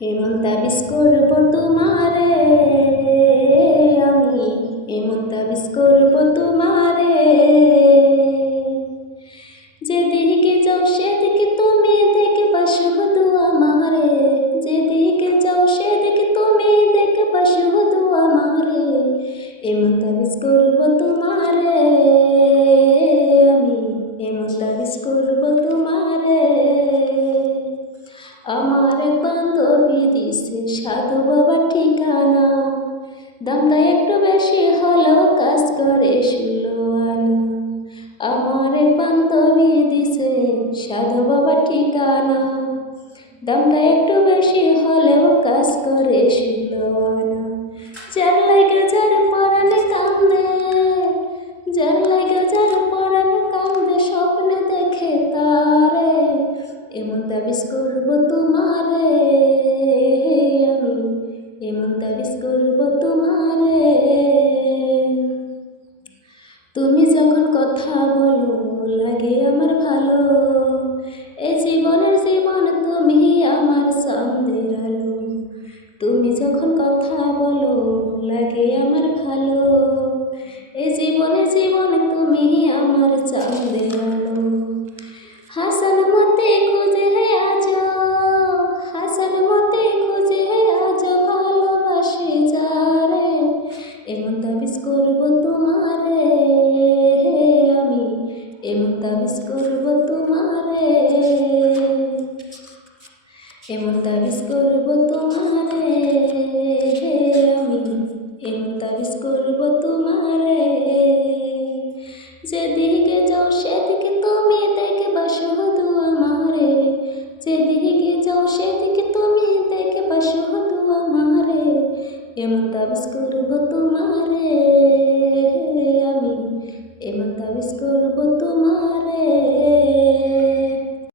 এমন তাবিজ করব তোমারে আমি, এমন তাবিজ করব তোমারে, যেদিকে যাও সেদিকে তুমি দেখবা শুধু আমারে, যেদিকে যাও সেদিকে তুমি দেখবা শুধু আমারে। এমন তাবিজ করব তোমারে আমি, এমন তাবিজ করব তোমারে। আমার এক বান্ধবী দিছে সাধু বাবার ঠিকানা, দামটা একটু বেশি হলেও কাজ করে 16 আনা। আমার এক বান্ধবী দিছে সাধু বাবার ঠিকানা, দামটা একটু বেশি হলেও কাজ করে 16 আনা। যার লাইগা যার পরাণে কান্দে, যার লাইগা যার পরাণে কান্দে, স্বপ্নে দেখে তারে। এমন তাবিজ করব তোমারে আমি, এমন তাবিজ করব তোমারে। তুমি যখন কথা বলো লাগে আমার ভালো, এই জীবনের জীবন তুমি আমার চাঁদের আলো। তুমি যখন কথা বলো লাগে আমার ভালো, এই জীবনের জীবন তুমি আমার চাঁদের আলো। হাসান মতে খুঁজে আছো, হাসান মতে খুঁজে আছো ভালোবাসি যারে। এমন তাবিজ করব তোমারে আমি, এমন তাবিজ করব তোমারে, এমন তাবিজ করব তোমারে আমি, এমন তাবিজ করব তোমারে। যেদিকে যাও সেদিকে তুমি দেখবা শুধু আমারে, যেদিকে যাও সেদিকে তুমি দেখবা শুধু আমারে। এমন তাবিজ করব তোমারে আমি, এমন তাবিজ করব তোমারে।